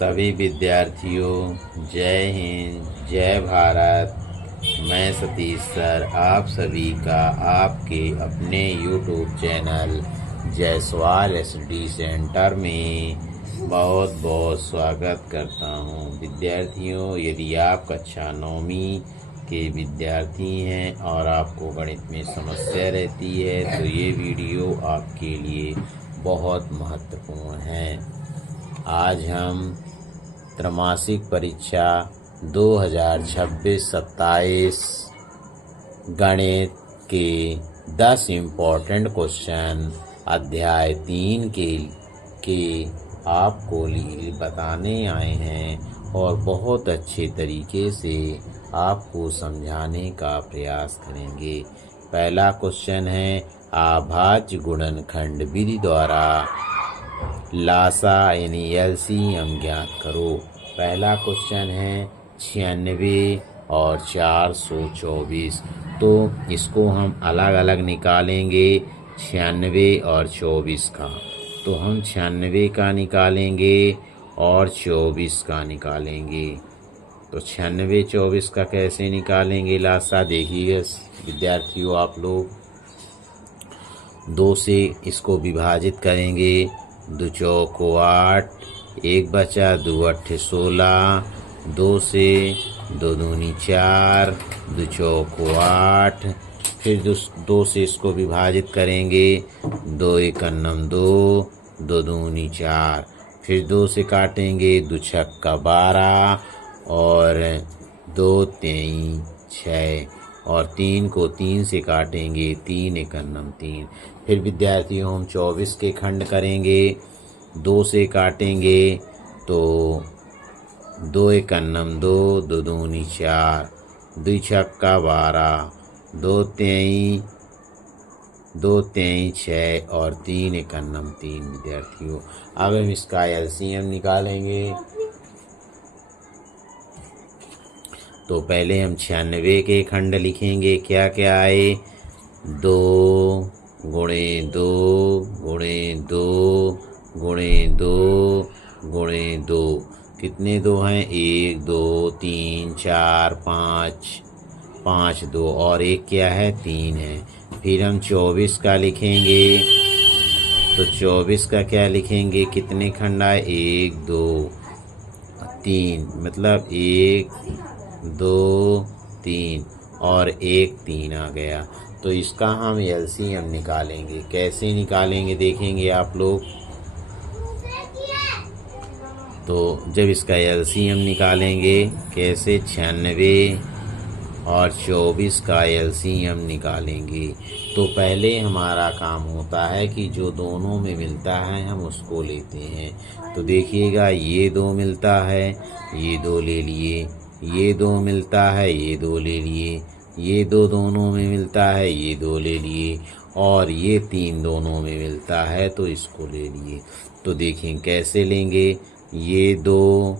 सभी विद्यार्थियों जय हिंद जय भारत। मैं सतीश सर आप सभी का आपके अपने YouTube channel Jaiswal SD centre में बहुत बहुत स्वागत करता हूं। विद्यार्थियों, यदि आप कक्षा 9वीं के विद्यार्थी हैं और आपको गणित में समस्या रहती है तो ये वीडियो आपके लिए बहुत महत्वपूर्ण है। आज हम त्रैमासिक परीक्षा 2026-27 गणित के 10 इम्पोर्टेंट क्वेश्चन अध्याय 3 के आपको बताने आए हैं और बहुत अच्छे तरीके से आपको समझाने का प्रयास करेंगे। पहला क्वेश्चन है अभाज्य गुणनखंड विधि द्वारा लासा यानी एलसीएम ज्ञात करो। पहला क्वेश्चन है 96 और 424। तो इसको हम अलग अलग निकालेंगे 96 और 24 का। तो हम 96 का निकालेंगे और 24 का निकालेंगे। तो 96 24 का कैसे निकालेंगे लासा, देखिए विद्यार्थियों आप लोग 2 से इसको विभाजित करेंगे। 2 चौको 8, 1 बचा, 2 अट्ठे 16, 2 से 2 दूनी 4, 2 चौको 8, फिर 2 से इसको विभाजित करेंगे। 2 एकन्नम 2, 2 दूनी 4, फिर 2 से काटेंगे। 2 छक्का 12 और 2 तेई 6 और 3 को 3 से काटेंगे। 3 एकन्नम 3। फिर विद्यार्थियों हम 24 के खंड करेंगे। 2 से काटेंगे तो 2 एकन्नम 2, 2 दूनी 4, 2 छक्का 12, 2 तेई 6 और 3 एकन्नम 3। विद्यार्थियों अब हम इसका एलसीएम निकालेंगे। तो पहले हम 96 के खंड लिखेंगे। क्या क्या आए? 2 गुणे 2 गुणे 2 गुणे 2 गुणे 2। कितने 2 हैं? 1 2 3 4 5, 5 2 और 1 क्या है? 3 है। फिर हम 24 का लिखेंगे। तो 24 का क्या लिखेंगे? कितने खंड आए? 1 2 3, मतलब 1 2 3 और 1 3 आ गया। तो इसका हम एलसीएम निकालेंगे। कैसे निकालेंगे देखेंगे आप लोग। तो जब इसका एलसीएम निकालेंगे कैसे, 96 और 24 का एलसीएम निकालेंगे। तो पहले हमारा काम होता है कि जो दोनों में मिलता है हम उसको लेते हैं। तो देखिएगा ये 2 मिलता है, ये 2 ले लिए। ये 2 मिलता है, ये 2 ले लिए। ये 2 दोनों में मिलता है, ये 2 ले लिए। और ये 3 दोनों में मिलता है तो इसको ले लिए। तो देखें कैसे लेंगे। ये 2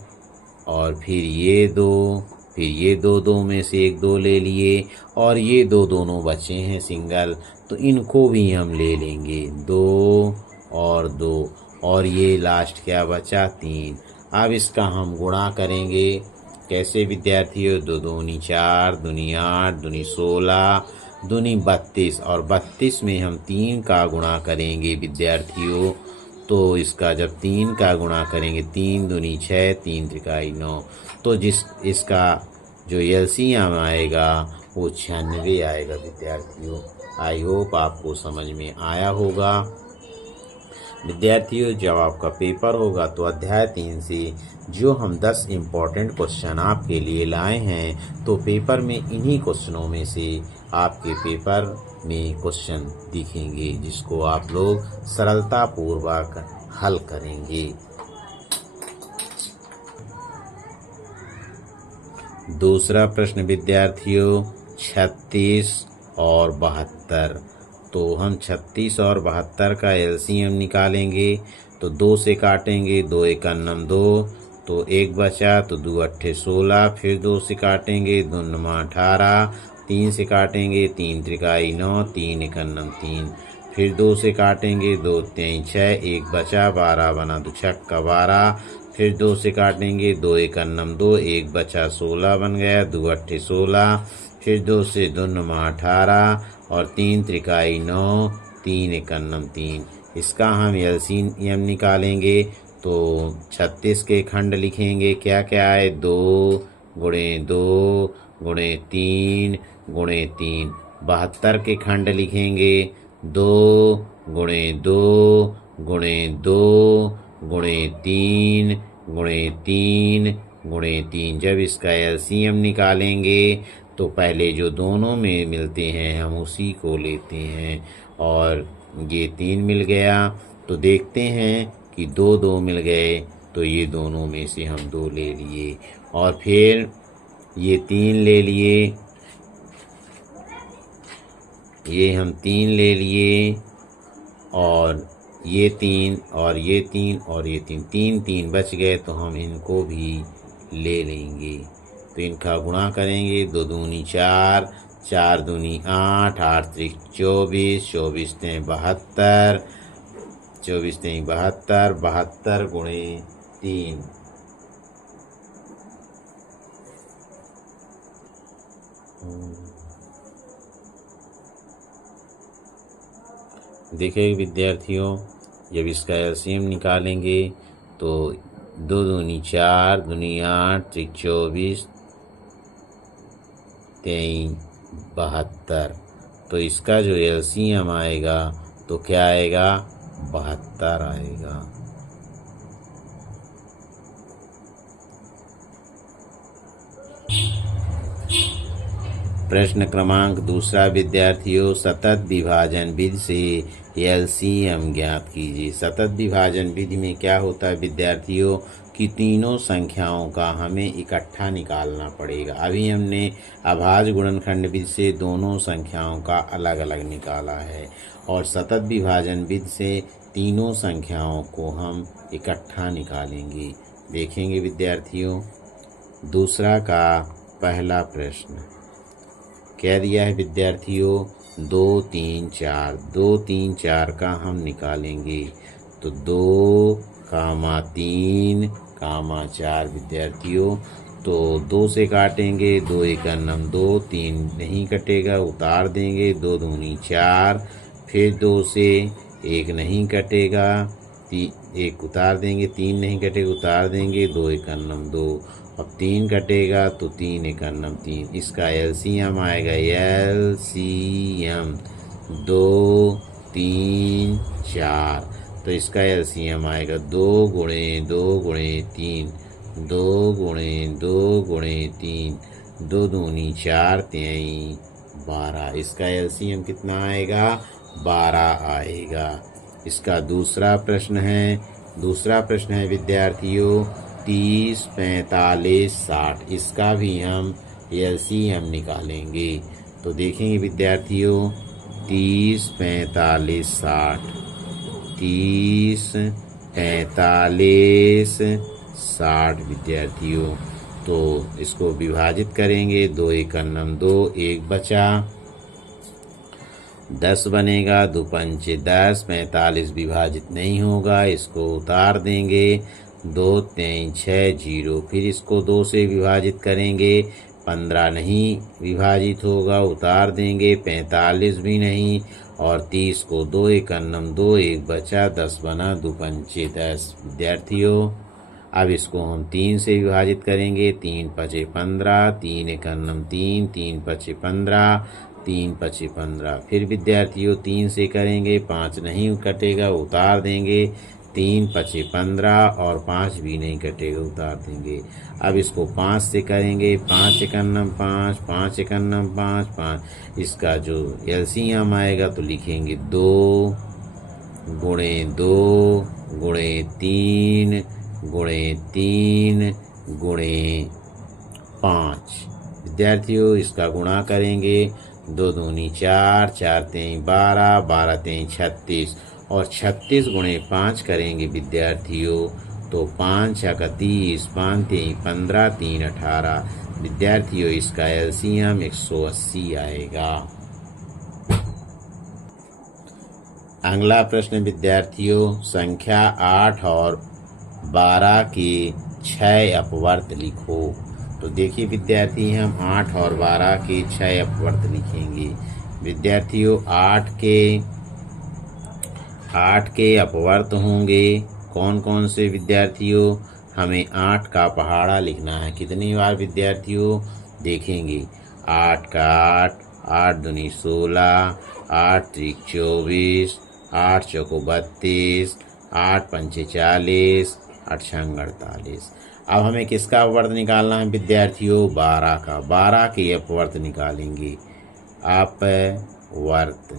और फिर ये 2, फिर ये 2 में से एक 2 ले लिए और ये 2 दोनों बचे हैं सिंगल, तो इनको भी हम ले लेंगे। 2 और 2 और ये लास्ट क्या बचा? 3। अब इसका हम गुणा करेंगे। कैसे विद्यार्थियों? 2 दूनी 4, दूनी 8, दूनी 16, दूनी 32 और 32 में हम 3 का गुणा करेंगे विद्यार्थियों। तो इसका जब 3 का गुणा करेंगे, 3 दूनी 6, 3 त्रिकाई 9। तो इसका जो एलसीएम आएगा वो 96 आएगा विद्यार्थियों। आई होप आपको समझ में आया होगा। विद्यार्थियों जब आपका पेपर होगा तो अध्याय 3 से जो हम 10 इम्पोर्टेंट क्वेश्चन आपके लिए लाए हैं, तो पेपर में इन्हीं क्वेश्चनों में से आपके पेपर में क्वेश्चन दिखेंगे जिसको आप लोग सरलतापूर्वक हल करेंगे। दूसरा प्रश्न विद्यार्थियों 36 और 72। तो हम 36 और 72 का एलसीएम निकालेंगे। तो 2 से काटेंगे। 2 एकन्नम 2, तो 1 बचा, तो 2 अट्ठे 16, फिर 2 से काटेंगे। 2 नमा 18, 3 से काटेंगे। 3 त्रिकाई 9, 3 एकन्नम 3, फिर 2 से काटेंगे, 2 तेई 6, 1 बचा, 12 बना, 2 छक्का 12। फिर 2 से काटेंगे, 2 एक अन्नम 2, 1 बचा, 16 बन गया, 2 अट्ठे 16। फिर 2 से दुन्नमा 18 और 3 त्रिकाई 9, 3 एक अन्नम 3। इसका हम एलसीएम निकालेंगे तो 36 के खंड लिखेंगे। क्या क्या है? 2 गुणे 2 गुणे 3 गुणे 3। 72 के खंड लिखेंगे 2 गुणे 2 गुणे 2 गुणे 3 गुणे 3 गुणे 3। जब इसका एलसीएम निकालेंगे तो पहले जो दोनों में मिलते हैं हम उसी को लेते हैं, और ये 3 मिल गया तो देखते हैं कि 2 2 मिल गए, तो ये दोनों में से हम 2 ले लिए, और फिर ये 3 ले लिए, ये हम 3 ले लिए, और ये 3 और ये 3 और ये 3, 3 3 बच गए तो हम इनको भी ले लेंगे। तो इनका गुणा करेंगे, 2 दूनी 4, 4 दूनी 8, 8 त्रिक 24, 24 तें 72, 24 तें 72, 72 गुणे 3। देखिए विद्यार्थियों, जब इसका एलसीएम निकालेंगे तो 2 दूनी 4, दूनी 8, त्रिक 24, तेई 72। तो इसका जो एलसीएम आएगा तो क्या आएगा? 72 आएगा। प्रश्न क्रमांक 2 विद्यार्थियों, सतत विभाजन विधि से एलसीएम ज्ञात कीजिए। सतत विभाजन विधि में क्या होता है विद्यार्थियों कि तीनों संख्याओं का हमें इकट्ठा निकालना पड़ेगा। अभी हमने अभाज्य गुणनखंड विधि से दोनों संख्याओं का अलग अलग निकाला है, और सतत विभाजन विधि से तीनों संख्याओं को हम इकट्ठा निकालेंगे। देखेंगे विद्यार्थियों, 2 का पहला प्रश्न क्या दिया है विद्यार्थियों? 2 3 4, 2 3 4 का हम निकालेंगे तो 2, 3, 4 विद्यार्थियों। तो 2 से काटेंगे, 2 एक अन्नम 2, 3 नहीं कटेगा, उतार देंगे, 2 दूनी 4। फिर 2 से 1 नहीं कटेगा, 1 उतार देंगे, 3 नहीं कटेगा, उतार देंगे, 2 एक अन्नम 2। अब 3 कटेगा तो 3 एक अन्नम 3। इसका एलसीएम आएगा, एलसीएम 2 3 4। तो इसका एलसीएम आएगा 2 गुणे 2 गुणे 3, 2 गुणे 2 गुणे 3, 2 दूनी 4, तेई 12। इसका एलसीएम कितना आएगा? 12 आएगा। इसका दूसरा प्रश्न है विद्यार्थियों 30 45 60। इसका भी हम एलसीएम निकालेंगे। तो देखेंगे विद्यार्थियों 30 45 60, 30 45 60 विद्यार्थियों। तो इसको विभाजित करेंगे, 2 एक अन्नम 2, 1 बचा, 10 बनेगा, 2 पंचे 10, 45 विभाजित नहीं होगा, इसको उतार देंगे, 2 3 6 0। फिर इसको 2 से विभाजित करेंगे, 15 नहीं विभाजित होगा, उतार देंगे, 45 भी नहीं, और 30 को 2 एक अन्नम 2, 1 बचा, 10 बना, 2 पंचे 10 विद्यार्थियों। अब इसको हम 3 से विभाजित करेंगे, 3 पचे 15, 3 एक अन्नम 3, 3 पचे 15, 3 पचे 15। फिर विद्यार्थियों 3 से करेंगे, 5 नहीं कटेगा, उतार देंगे, 3 पचे 15 और 5 भी नहीं कटेगा, उतार देंगे। अब इसको 5 से करेंगे, 5 एक अन्नम 5, 5 एक अन्नम 5, 5। इसका जो एलसीएम आएगा तो लिखेंगे 2 गुणे 2 गुणे 3 गुणे 3 गुणे 5। विद्यार्थियों इसका गुणा करेंगे, 2 दूनी 4, 4 तेई 12, 12 तेई 36, और 36 गुणे 5 करेंगे विद्यार्थियों तो 5 छक्का 30, 5 तेई 15, 3 18। विद्यार्थियों इसका एलसीएम 180 आएगा। अगला प्रश्न विद्यार्थियों, संख्या 8 और 12 के 6 अपवर्त लिखो। तो देखिए विद्यार्थी, हम 8 और 12 के 6 अपवर्त लिखेंगे। विद्यार्थियों, 8 के अपवर्त होंगे कौन कौन से विद्यार्थियों? हमें 8 का पहाड़ा लिखना है। कितनी बार विद्यार्थियों? देखेंगे 8 का 8, 8 दूनी 16, 8 त्रिक 24, 8 चौको 32, 8 पंचे 40, 8 छंग 48। अब हमें किसका अपवर्त निकालना है विद्यार्थियों? 12 का। 12 के अपवर्त निकालेंगे। अपवर्त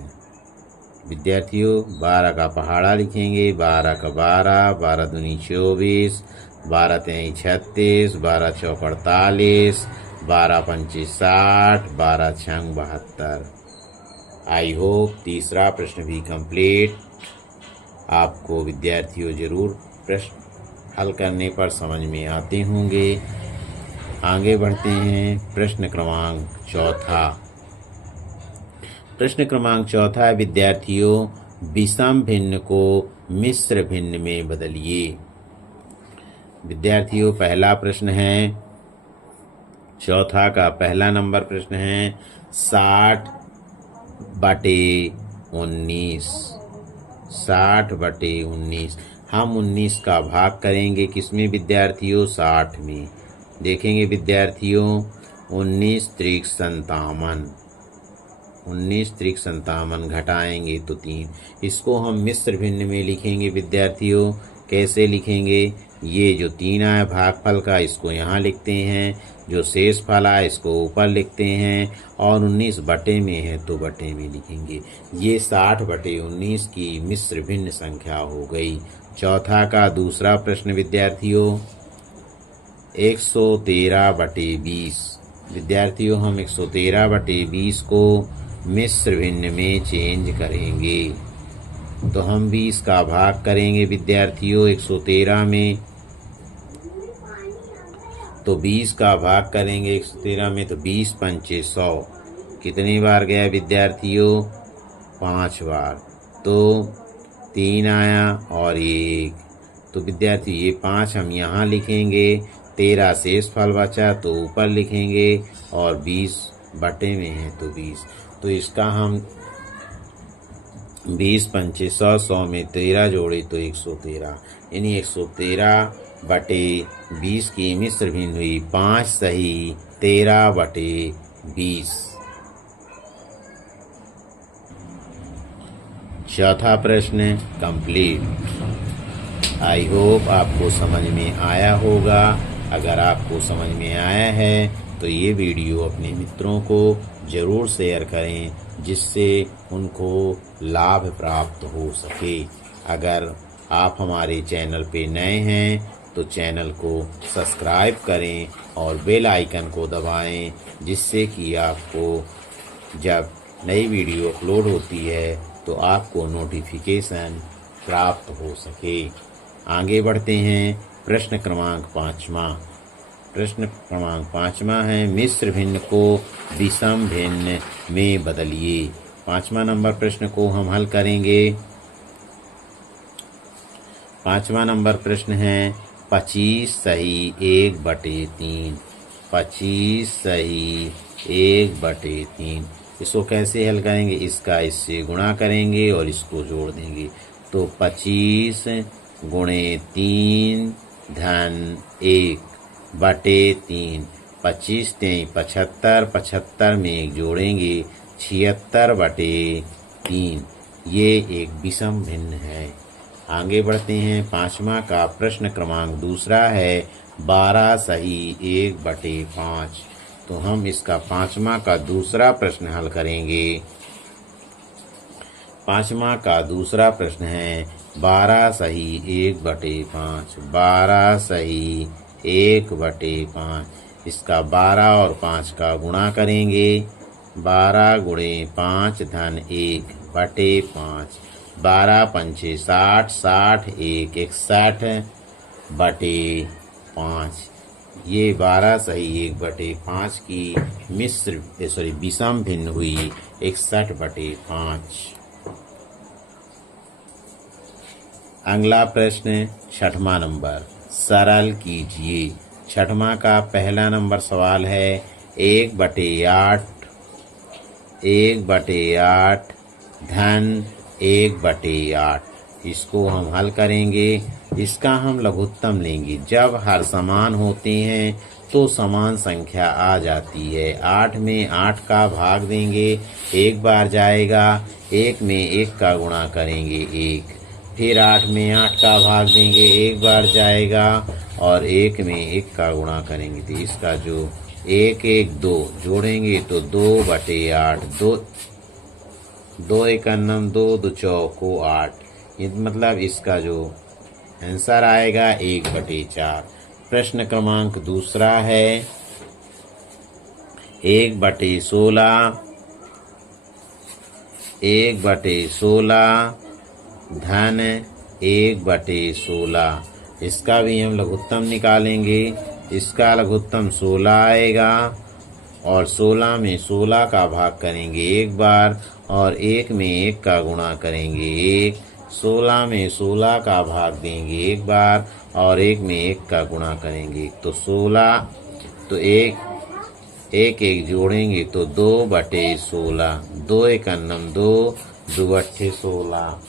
विद्यार्थियों, 12 का पहाड़ा लिखेंगे। 12 का 12, 12 दूनी 24, 12 तेई 36, 12 चौक 48, 12 पंचे 60, 12 छंग 72। आई होप तीसरा प्रश्न भी कंप्लीट आपको विद्यार्थियों जरूर प्रश्न हल करने पर समझ में आते होंगे। आगे बढ़ते हैं। प्रश्न क्रमांक चौथा। प्रश्न क्रमांक चौथा है विद्यार्थियों, विषम भिन्न को मिश्र भिन्न में बदलिए। विद्यार्थियों, पहला प्रश्न है, चौथा का पहला नंबर प्रश्न है 60/19। 60/19। हम 19 का भाग करेंगे किसमें विद्यार्थियों? 60 में। देखेंगे विद्यार्थियों, 19 त्रिक 57, 19 त्रिक 57 घटाएंगे तो 3। इसको हम मिश्र भिन्न में लिखेंगे विद्यार्थियों। कैसे लिखेंगे? ये जो 3 आया भागफल का, इसको यहाँ लिखते हैं। जो शेष फल आया इसको ऊपर लिखते हैं। और 19 बटे में है तो बटे में लिखेंगे। ये 60/19 की मिश्र भिन्न संख्या हो गई। चौथा का दूसरा प्रश्न विद्यार्थियों, 113/20। विद्यार्थियों, हम 113/20 को मिश्र भिन्न में चेंज करेंगे। तो हम 20 का भाग करेंगे विद्यार्थियों 113 में। तो 20 का भाग करेंगे 113 में तो 20 पंचे 100। कितनी बार गया विद्यार्थियों? 5 बार। तो 3 आया और 1। तो विद्यार्थी ये 5 हम यहाँ लिखेंगे। 13 शेष फल बचा तो ऊपर लिखेंगे। और 20 बटे में है तो 20। तो इसका हम 20 पंचे 100, 100 में 13 जोड़े तो 113। यानी 113/20 की मिश्र भिन्न हुई 5 सही 13/20। चौथा प्रश्न कंप्लीट। आई होप आपको समझ में आया होगा। अगर आपको समझ में आया है तो ये वीडियो अपने मित्रों को जरूर शेयर करें, जिससे उनको लाभ प्राप्त हो सके। अगर आप हमारे चैनल पे नए हैं तो चैनल को सब्सक्राइब करें और बेल आइकन को दबाएं, जिससे कि आपको जब नई वीडियो अपलोड होती है तो आपको नोटिफिकेशन प्राप्त हो सके। आगे बढ़ते हैं। प्रश्न क्रमांक 5वां। प्रश्न क्रमांक 5वां है, मिश्र भिन्न को विषम भिन्न में बदलिए। 5वां नंबर प्रश्न को हम हल करेंगे। 5वां नंबर प्रश्न है 25 सही 1/3। 25 सही 1/3। इसको कैसे हल करेंगे? इसका इससे गुणा करेंगे और इसको जोड़ देंगे। तो 25 गुणे 3 धन 1/3। 25 तेई 75, 75 में 1 जोड़ेंगे 76/3। ये एक विषम भिन्न है। आगे बढ़ते हैं। 5वां का प्रश्न क्रमांक दूसरा है 12 सही 1/5। तो हम इसका 5वां का दूसरा प्रश्न हल करेंगे। 5वां का दूसरा प्रश्न है 12 सही 1/5। 12 सही 1/5। इसका 12 और 5 का गुणा करेंगे। 12 गुणे 5 धन 1/5। 12 पंचे 60, 60 1 61/5। ये 12 सही 1/5 की विषम भिन्न हुई 61/5। अगला प्रश्न 6वां नंबर, सरल कीजिए। 6वां का पहला नंबर सवाल है 1/8 धन 1/8। इसको हम हल करेंगे। इसका हम लघुत्तम लेंगे। जब हर समान होते हैं तो समान संख्या आ जाती है। 8 में 8 का भाग देंगे, एक बार जाएगा। 1 में 1 का गुणा करेंगे 1, फिर 8 में 8 का भाग देंगे, एक बार जाएगा और 1 में 1 का गुणा करेंगे तो इसका जो 1 1 2 जोड़ेंगे तो 2/8। 2 1 2 2 चौको 8। ये मतलब इसका जो आंसर आएगा 1/4। प्रश्न क्रमांक दूसरा है 1/16 धन 1/16। इसका भी हम लघुत्तम निकालेंगे। इसका लघुत्तम 16 आएगा और 16 में 16 का भाग करेंगे एक बार और 1 में 1 का गुणा करेंगे 1। 16 में 16 का भाग देंगे एक बार और 1 में 1 का गुणा करेंगे तो 16। तो 1 1 जोड़ेंगे तो 2/16। 2 1 2 2 8 16।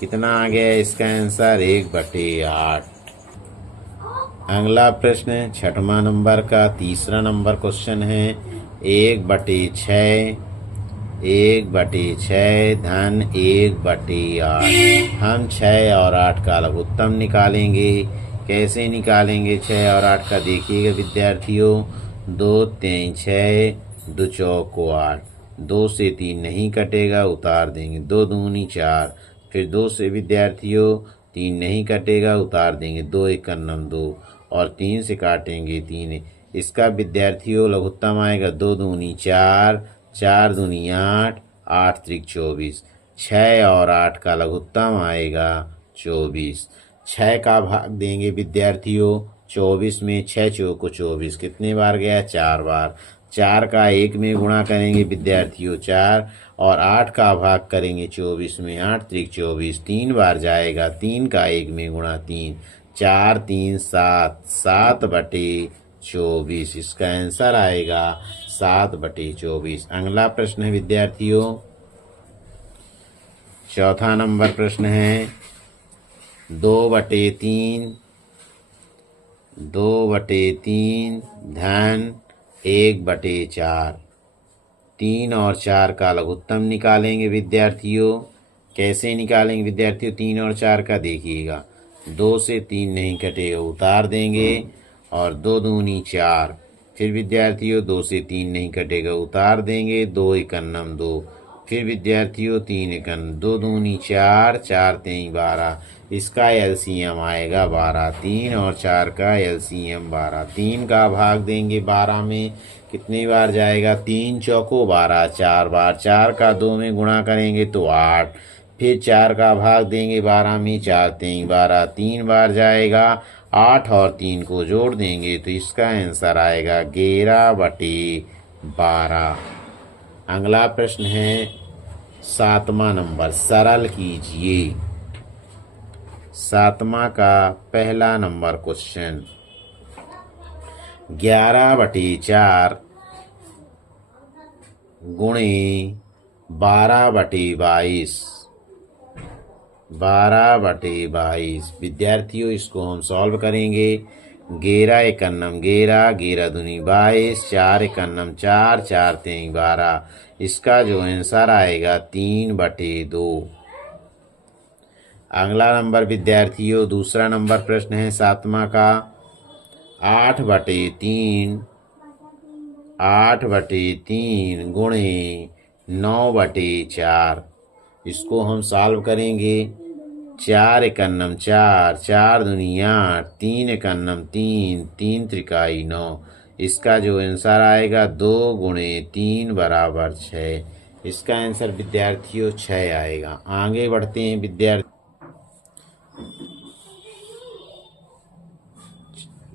कितना आ गया इसका आंसर 1/8। अगला प्रश्न 6वां नंबर का तीसरा नंबर क्वेश्चन है 1/6 धन 1/8। हम 6 और 8 का लघुत्तम निकालेंगे। कैसे निकालेंगे 6 और 8 का देखिएगा विद्यार्थियों। 2 3 6 2 चौको 8। 2 से 3 नहीं कटेगा, उतार देंगे। 2 दूनी 4। फिर 2 से विद्यार्थियों 3 नहीं कटेगा, उतार देंगे। 2 1 2 और 3 से काटेंगे 3। इसका विद्यार्थियों लघुत्तम आएगा 2 दूनी 4, 4 दूनी 8, 8 त्रिक 24। 6 और 8 का लघुत्तम आएगा 24। 6 का भाग देंगे विद्यार्थियों 24 में। 6 चौको 24। कितने बार गया 4 बार। 4 का 1 में गुणा करेंगे विद्यार्थियों 4 और 8 का भाग करेंगे 24 में। 8 त्रिक 24। 3 बार जाएगा। 3 का 1 में गुणा 3। 4 3 7 7/24। इसका आंसर आएगा 7/24। अगला प्रश्न है विद्यार्थियों चौथा नंबर प्रश्न है 2/3 धन 1/4। 3 और 4 का लघुत्तम निकालेंगे विद्यार्थियों। कैसे निकालेंगे विद्यार्थियों 3 और 4 का देखिएगा। 2 से 3 नहीं कटेगा, उतार देंगे और 2 दूनी 4। फिर विद्यार्थियों 2 से 3 नहीं कटेगा, उतार देंगे। 2 1 2। फिर विद्यार्थियों 3 1 2 दूनी 4, 4 3 12। इसका एलसीएम आएगा 12। 3 और 4 का एलसीएम 12। 3 का भाग देंगे 12 में। कितनी बार जाएगा 3 चौको 12, 4 बार। 4 का 2 में गुणा करेंगे तो 8। फिर 4 का भाग देंगे 12 में। 4 3 12। 3 बार जाएगा। 8 और 3 को जोड़ देंगे तो इसका आंसर आएगा 11/12। अगला प्रश्न है 7वां नंबर, सरल कीजिए। 7वां का पहला नंबर क्वेश्चन 11/4 गुणे 12/22। 12/22 विद्यार्थियों इसको हम सॉल्व करेंगे। 11 1 11, 11 दूनी 22, 4 1 4, 4 3 12। इसका जो आंसर आएगा 3/2। अगला नंबर विद्यार्थियों दूसरा नंबर प्रश्न है 7वां का 8/3 गुणे 9/4। इसको हम सॉल्व करेंगे। 4 1 4, 4 दूनी 8, 3 1 3, 3 त्रिकाई 9। इसका जो आंसर आएगा 2 गुणे 3 बराबर 6। इसका आंसर विद्यार्थियों 6 आएगा। आगे बढ़ते हैं विद्यार्थी।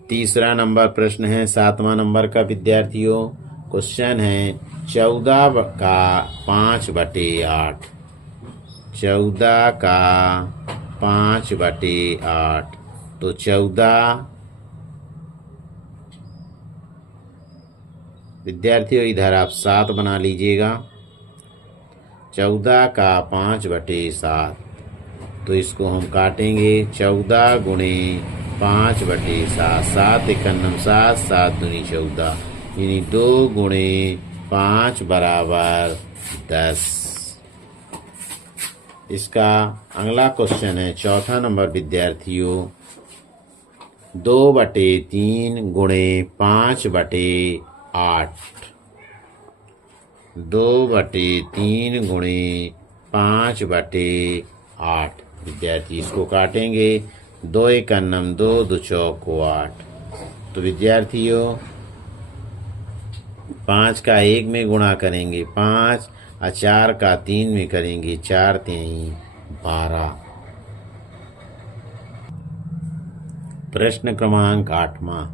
तीसरा नंबर प्रश्न है 7वां नंबर का विद्यार्थियों। क्वेश्चन है 14 का 5/8। 14 का 5/8 तो 14। विद्यार्थियों इधर आप 7 बना लीजिएगा। 14 का 5/7 तो इसको हम काटेंगे। 14 गुणे 5/7, 7 एकन्नम 7, 7 दूनी 14, यानी 2 गुणे 5 बराबर 10। इसका अगला क्वेश्चन है चौथा नंबर विद्यार्थियों। 2/3 गुणे 5/8, 2/3 गुणे 5/8। विद्यार्थी इसको काटेंगे। 2 एकन्नम 2, 2 चौको 8। तो विद्यार्थियों 5 का 1 में गुणा करेंगे 5 और 4 का 3 में करेंगे 4 3 12। प्रश्न क्रमांक 8वां।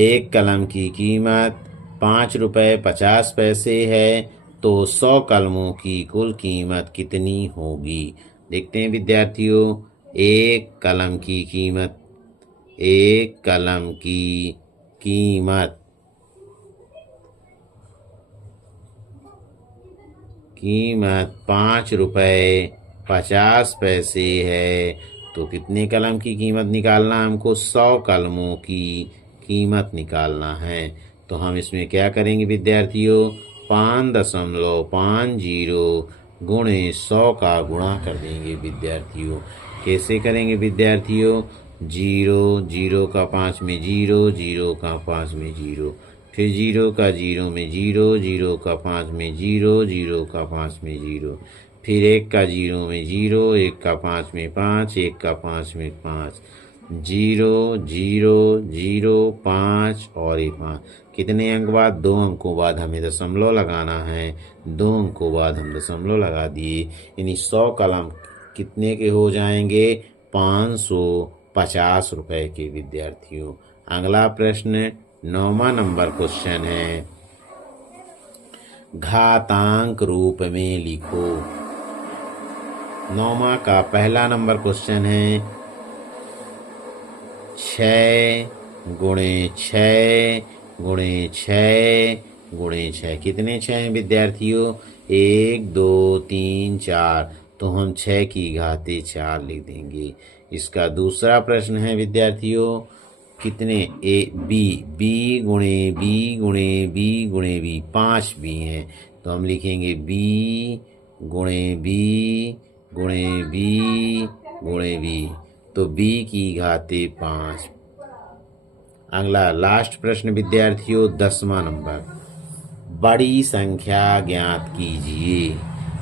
एक कलम की कीमत 5 रुपये 50 पैसे है तो 100 कलमों की कुल कीमत कितनी होगी। देखते हैं विद्यार्थियों। एक कलम की कीमत 5 रुपये 50 पैसे है तो कितने कलम की कीमत निकालना है हमको। 100 कलमों की कीमत निकालना है। तो हम इसमें क्या करेंगे विद्यार्थियों। 5.50 गुणे 100 का गुणा कर देंगे विद्यार्थियों। कैसे करेंगे विद्यार्थियों। 0 का 5 में 0, 0 का 5 में 0, फिर 0 का 0 में 0, 0 का 5 में 0, 0 का 5 में 0, फिर 1 का 0 में 0, 1 का 5 में 5, 1 का 5 में 5, 0 0 0 5 और 1 5। कितने अंक बाद। 2 अंकों बाद हमें दशमलव लगाना है। 2 अंकों बाद हम दशमलव लगा दिए, यानी 100 कलम कितने के हो जाएंगे। 550 रुपए के विद्यार्थियों। अगला प्रश्न 9वां नंबर क्वेश्चन है। घातांक रूप में लिखो। 9वां का पहला नंबर क्वेश्चन है। 6 गुणे 6 गुणे 6 गुणे 6। कितने 6 हैं विद्यार्थियों। 1 2 3 4 तो हम 6 की घाते 4 लिख देंगे। इसका दूसरा प्रश्न है विद्यार्थियों। कितने बी गुणे बी गुणे बी गुणे बी 5 बी हैं तो हम लिखेंगे बी गुणे बी गुणे बी गुणे बी तो बी की घाते 5। अगला लास्ट प्रश्न विद्यार्थियों 10वां नंबर। बड़ी संख्या ज्ञात कीजिए।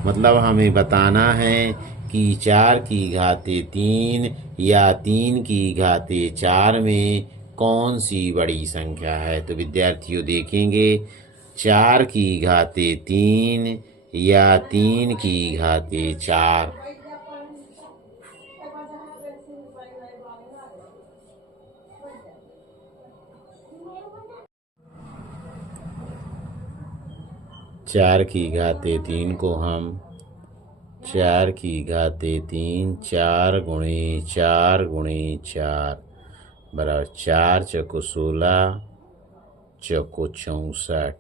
मतलब हमें बताना है कि 4 की घाते 3 या 3 की घाते 4 में कौन सी बड़ी संख्या है। तो विद्यार्थियों देखेंगे 4 की घाते 3 या 3 की घाते 4। चार की घाते 3 को हम 4 की घाते 3 4 गुणे 4 गुणे 4 बराबर 4 चौको 16 चौको 64।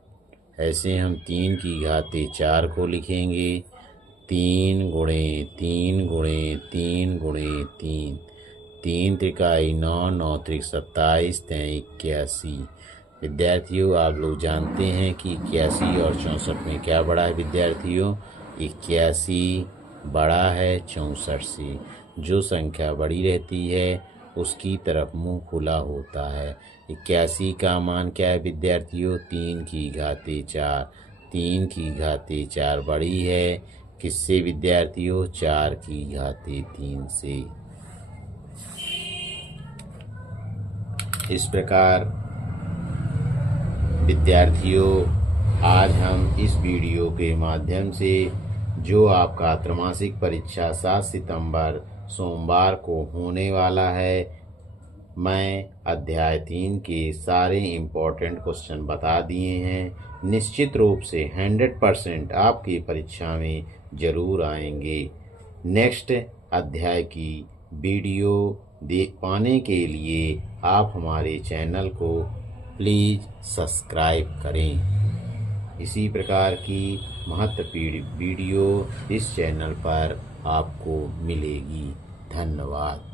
ऐसे हम 3 की घाते 4 को लिखेंगे। 3 गुणे 3 गुणे 3 गुणे 3, 3 त्रिकाई 9, 9 त्रिक 27, 3 81। विद्यार्थियों आप लोग जानते हैं कि 81 और 64 में क्या बड़ा है विद्यार्थियों। 81 बड़ा है 64 से। जो संख्या बड़ी रहती है उसकी तरफ मुंह खुला होता है। 81 का मान क्या है विद्यार्थियों। 3 की घाते 4। 3 की घाते 4 बड़ी है किससे विद्यार्थियों। 4 की घाते 3 से। इस प्रकार विद्यार्थियों आज हम इस वीडियो के माध्यम से जो आपका त्रैमासिक परीक्षा 7 सितंबर सोमवार को होने वाला है, मैं अध्याय 3 के सारे इम्पोर्टेंट क्वेश्चन बता दिए हैं। निश्चित रूप से 100% आपकी परीक्षा में ज़रूर आएंगे। नेक्स्ट अध्याय की वीडियो देख पाने के लिए आप हमारे चैनल को प्लीज़ सब्सक्राइब करें। इसी प्रकार की महत्वपूर्ण वीडियो इस चैनल पर आपको मिलेगी। धन्यवाद।